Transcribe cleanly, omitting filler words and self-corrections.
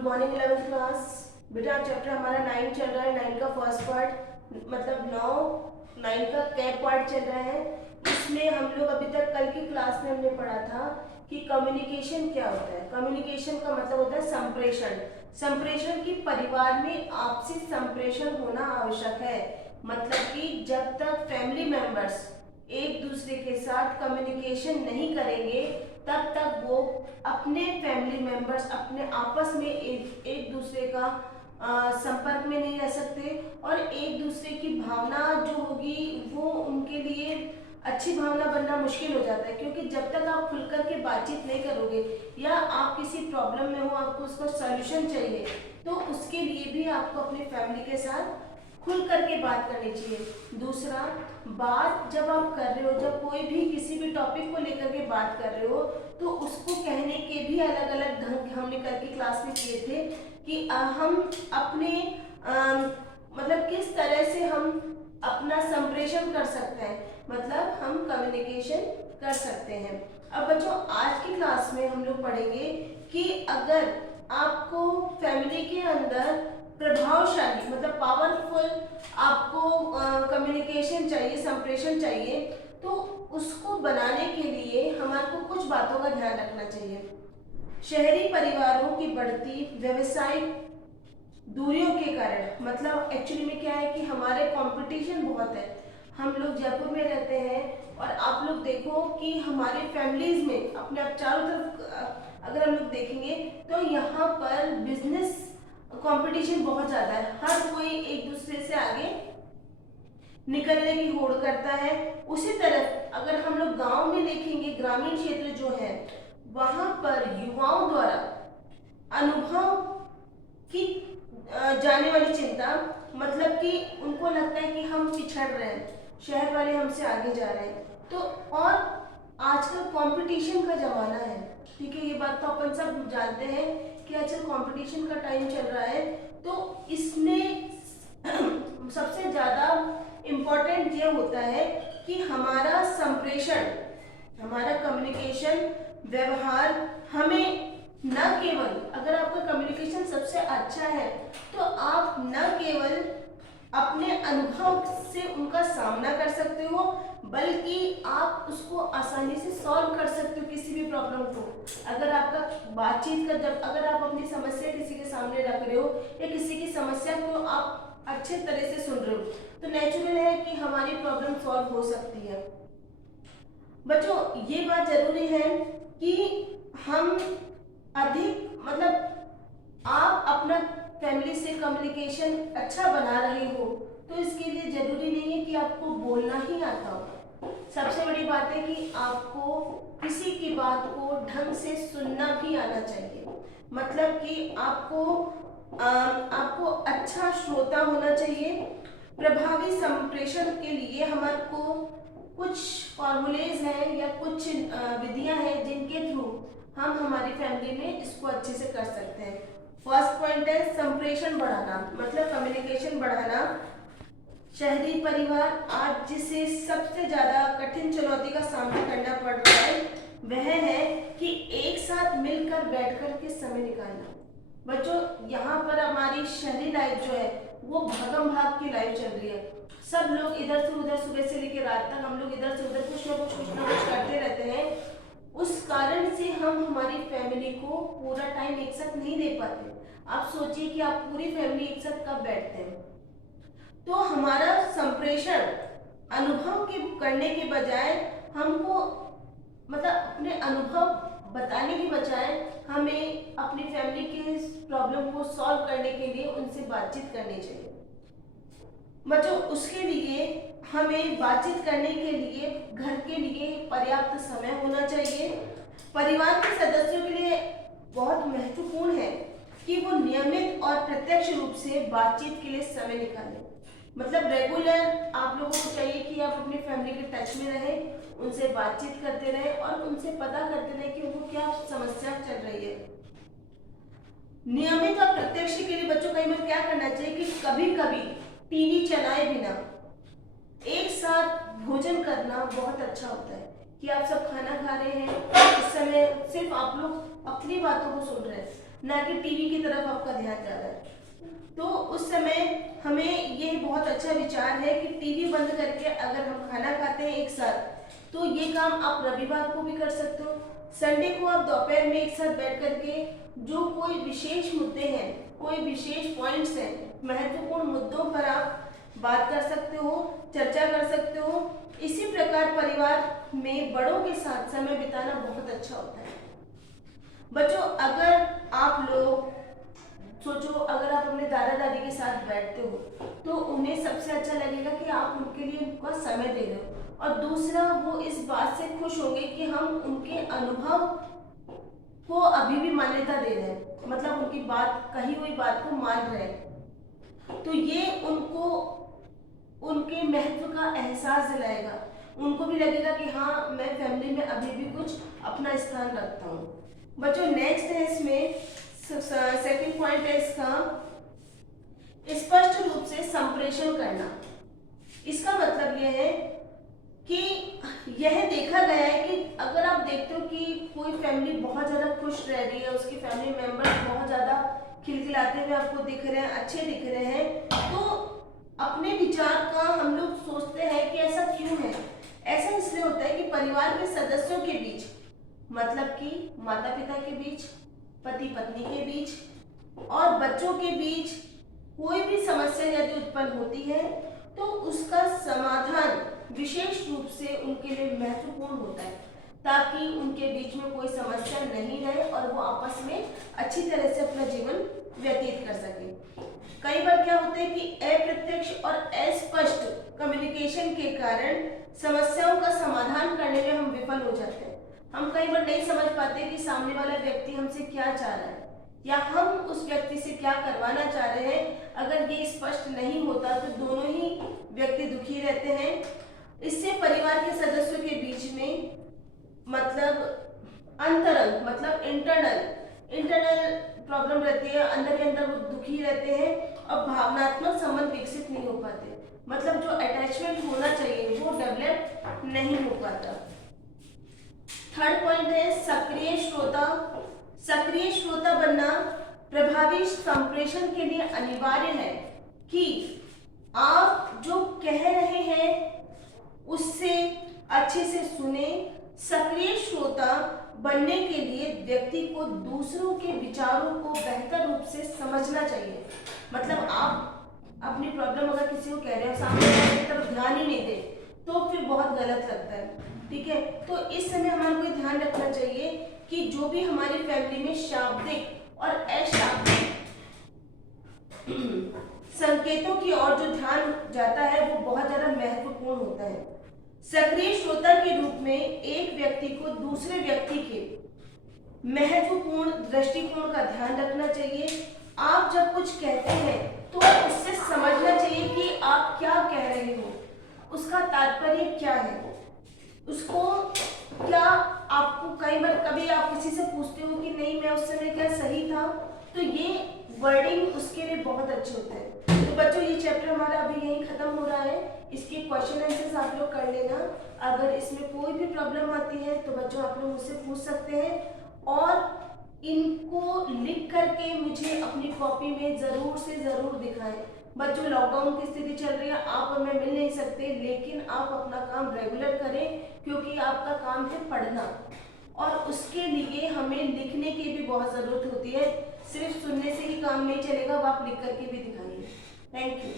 Good morning 11th class. बेटा chapter हमारा 9 चल रहा है। 9 का फर्स्ट पार्ट मतलब 9 का कैप पार्ट चल रहा है। इसमें हम लोग अभी तक कल की क्लास में हमने पढ़ा था कि कम्युनिकेशन क्या होता है। कम्युनिकेशन का मतलब होता है संप्रेषण। संप्रेषण की परिवार में आपसी संप्रेषण होना आवश्यक है। मतलब कि जब तक फैमिली मेंबर्स एक दूसरे के साथ कम्युनिकेशन नहीं करेंगे तब तक वो अपने फैमिली मेंबर्स अपने आपस में एक दूसरे का संपर्क में नहीं रह सकते और एक दूसरे की भावना जो होगी वो उनके लिए अच्छी भावना बनना मुश्किल हो जाता है। क्योंकि जब तक आप खुलकर के बातचीत नहीं करोगे या आप किसी प्रॉब्लम में हो, आपको उसका सॉल्यूशन चाहिए, तो उसके लिए भी आपको अपनी फैमिली के साथ खुल करके बात करनी चाहिए। दूसरा, बात जब आप कर रहे हो, जब कोई भी किसी भी टॉपिक को लेकर के बात कर रहे हो, तो उसको कहने के भी अलग अलग ढंग हमने कल की क्लास में किए थे कि हम अपने मतलब किस तरह से हम अपना संप्रेषण कर सकते हैं, मतलब हम कम्युनिकेशन कर सकते हैं। अब बच्चों आज की क्लास में हम लोग पढ़ेंगे कि अगर आपको फैमिली के अंदर प्रभावशाली मतलब पावरफुल आपको कम्युनिकेशन चाहिए, संप्रेषण चाहिए, तो उसको बनाने के लिए हमारे को कुछ बातों का ध्यान रखना चाहिए। शहरी परिवारों की बढ़ती व्यवसायिक दूरियों के कारण, मतलब एक्चुअली में क्या है कि हमारे कंपटीशन बहुत है। हम लोग जयपुर में रहते हैं और आप लोग देखो कि हमारे फैमिलीज में अपने आप चारों तरफ अगर हम लोग देखेंगे तो यहाँ पर बिजनेस कंपटीशन बहुत ज़्यादा है। हर कोई एक दूसरे से आगे निकलने की होड़ करता है। उसी तरह अगर हम लोग गांव में देखेंगे, ग्रामीण क्षेत्र जो है वहां पर युवाओं द्वारा अनुभव की जाने वाली चिंता, मतलब कि उनको लगता है कि हम पिछड़ रहे हैं, शहर वाले हमसे आगे जा रहे हैं। तो और आजकल कंपटीशन का जमाना है, ठीक है, ये बात तो अपन सब जानते हैं कि आजकल कंपटीशन का टाइम चल रहा है। तो इसमें सबसे ज्यादा इम्पोर्टेंट ये होता है कि हमारा संप्रेषण, हमारा कम्युनिकेशन व्यवहार, हमें न केवल अगर आपका कम्युनिकेशन सबसे अच्छा है तो आप न केवल अपने अनुभव से उनका सामना कर सकते हो, बल्कि आप उसको आसानी से सॉल्व कर सकते हो किसी भी प्रॉब्लम को। अगर आपका बातचीत का जब अगर आप अपनी समस्या किसी के सामने रख रहे हो या किसी की समस्या को आप अच्छे तरह से सुन रहे हो, तो नेचुरल है कि हमारी प्रॉब्लम सॉल्व हो सकती है। बच्चों ये बात जरूरी है कि हम अधिक मतलब आप अपना फैमिली से कम्युनिकेशन अच्छा बना रहे हो तो इसके लिए जरूरी नहीं है कि आपको बोलना ही आता हो। सबसे बड़ी बात है कि आपको किसी की बात को ढंग से सुनना भी आना चाहिए। मतलब कि आपको अच्छा श्रोता होना चाहिए। प्रभावी संप्रेषण के लिए हमारे को कुछ फॉर्मूलेज हैं या कुछ विधियां हैं जिनके थ्रू हम हमारी फैमिली में इसको अच्छे से कर सकते हैं। फर्स्ट पॉइंट है संप्रेषण बढ़ाना, मतलब कम्युनिकेशन बढ़ाना। शहरी परिवार आज जिसे सबसे ज्यादा कठिन चुनौती का सामना करना पड़ रहा है वह है कि एक साथ मिलकर बैठकर के समय निकालना। बच्चों यहाँ पर हमारी शहरी लाइफ जो है वो भागम भाग की लाइफ चल रही है। सब लोग इधर से उधर, सुबह से लेकर रात तक हम लोग इधर से उधर कुछ ना कुछ करते रहते हैं। उस कारण से हम हमारी फैमिली को पूरा टाइम एक साथ नहीं दे पाते। आप सोचिए कि आप पूरी फैमिली एक साथ कब बैठते हैं। तो हमारा संप्रेषण अनुभव के करने के बजाय हमको मतलब अपने अनुभव बताने के बजाय हमें अपनी फैमिली के प्रॉब्लम को सॉल्व करने के लिए उनसे बातचीत करनी चाहिए। बच्चों उसके लिए हमें बातचीत करने के लिए घर के लिए पर्याप्त समय होना चाहिए। परिवार के सदस्यों के लिए बहुत महत्वपूर्ण है कि वो नियमित और प्रत्यक्ष रूप से बातचीत के लिए समय निकालें। मतलब रेगुलर आप लोगों को चाहिए कि आप अपनी फैमिली के टच में रहें, उनसे बातचीत करते रहें और उनसे पता करते रहें कि उनको क्या समस्या चल रही है। नियमित और प्रत्यक्ष के लिए बच्चों कई बार क्या करना चाहिए कि कभी कभी टीवी चलाए बिना एक साथ भोजन करना बहुत अच्छा होता है कि आप सब खाना खा रहे हैं, इस समय सिर्फ आप लोग अपनी बातों को सुन रहे हैं। ना कि टीवी की तरफ आपका ध्यान जा रहा है। तो उस समय हमें ये बहुत अच्छा विचार है कि टीवी बंद करके अगर हम खाना खाते हैं एक साथ, तो ये काम आप रविवार को भी कर सकते हो। संडे को आप दोपहर में एक साथ बैठ करके जो कोई विशेष मुद्दे हैं, कोई विशेष पॉइंट्स हैं, महत्वपूर्ण मुद्दों पर आप बात कर सकते हो, चर्चा कर सकते हो। इसी प्रकार परिवार में बड़ों के साथ समय बिताना बहुत अच्छा होता है। बच्चों, अगर आप लोग सोचो, अगर आप अपने दादा दादी के साथ बैठते हो तो उन्हें सबसे अच्छा लगेगा कि आप उनके लिए उनका समय दे रहे हो, और दूसरा वो इस बात से खुश होंगे कि हम उनके अनुभव को अभी भी मान्यता दे रहे हैं, मतलब उनकी बात, कही हुई बात को मान रहे हैं। तो ये उनको उनके महत्व का एहसास दिलाएगा। उनको भी लगेगा कि हाँ, मैं फैमिली में अभी भी कुछ अपना स्थान रखता हूँ। बच्चों, नेक्स्ट है इसमें सेकंड पॉइंट है इसका, स्पष्ट रूप से संप्रेषण करना। इसका मतलब यह है कि यह देखा गया है कि अगर आप देखते हो कि कोई फैमिली बहुत ज़्यादा खुश रह रही है, उसकी फैमिली मेंबर्स बहुत ज़्यादा खिलखिलाते हुए आपको दिख रहे हैं, अच्छे दिख रहे हैं, तो अपने विचार का हम लोग सोचते हैं कि ऐसा क्यों है। ऐसा इसलिए होता है कि परिवार के सदस्यों के बीच, मतलब कि माता पिता के बीच, पति पत्नी के बीच और बच्चों के बीच कोई भी समस्या यदि उत्पन्न होती है तो उसका समाधान विशेष रूप से उनके लिए महत्वपूर्ण होता है, ताकि उनके बीच में कोई समस्या नहीं रहे और वो आपस में अच्छी तरह से अपना जीवन व्यतीत कर सके। कई बार क्या होता है कि अप्रत्यक्ष और अस्पष्ट कम्युनिकेशन के कारण समस्याओं का समाधान करने में हम विफल हो जाते हैं। हम कई बार नहीं समझ पाते कि सामने वाला व्यक्ति हमसे क्या चाह रहा है या हम उस व्यक्ति से क्या करवाना चाह रहे हैं। अगर ये स्पष्ट नहीं होता तो दोनों ही व्यक्ति दुखी रहते हैं। इससे परिवार के सदस्यों के बीच में मतलब अंतरंग, मतलब इंटरनल प्रॉब्लम रहती है, अंदर ही अंदर वो दुखी रहते हैं और भावनात्मक संबंध विकसित नहीं हो पाते, मतलब जो अटैचमेंट होना चाहिए वो डेवलप नहीं हो पाता। थर्ड पॉइंट है सक्रिय श्रोता। सक्रिय श्रोता बनना प्रभावी संप्रेषण के लिए अनिवार्य है कि आप जो कह रहे हैं उससे अच्छे से सुने। सक्रिय श्रोता बनने के लिए व्यक्ति को दूसरों के विचारों को बेहतर रूप से समझना चाहिए। मतलब आप अपनी प्रॉब्लम अगर किसी को कह रहे हो, सामने वाले की तरफ ध्यान ही नहीं दे तो फिर बहुत गलत लगता है, ठीक है। तो इस समय हमारे को ध्यान रखना चाहिए कि जो भी हमारी फैमिली में शाब्दिक और अशाब्दिक संकेतों की ओर जो ध्यान जाता है वो बहुत ज्यादा महत्वपूर्ण होता है। सक्रिय श्रोता के रूप में एक व्यक्ति को दूसरे व्यक्ति के महत्वपूर्ण दृष्टिकोण का ध्यान रखना चाहिए। आप जब कुछ कहते हैं तो उससे समझना चाहिए कि आप क्या कह रहे हो, उसका तात्पर्य क्या है, उसको क्या आपको कई बार कभी आप किसी से पूछते हो कि नहीं मैं उस समय क्या सही था, तो ये वर्डिंग उसके लिए बहुत अच्छे होते हैं। तो बच्चों, ये चैप्टर हमारा अभी यहीं खत्म हो रहा है। इसके क्वेश्चन आंसर्स आप लोग कर लेना। अगर इसमें कोई भी प्रॉब्लम आती है तो बच्चों आप लोग मुझसे पूछ सकते हैं और इनको लिख करके मुझे अपनी कॉपी में ज़रूर से ज़रूर दिखाएं। बच्चों, लॉकडाउन की स्थिति चल रही है, आप और मैं मिल नहीं सकते, लेकिन आप अपना काम रेगुलर करें क्योंकि आपका काम है पढ़ना और उसके लिए हमें लिखने की भी बहुत ज़रूरत होती है। सिर्फ सुनने से ही काम नहीं चलेगा, अब आप लिख करके भी दिखाइए। Thank you.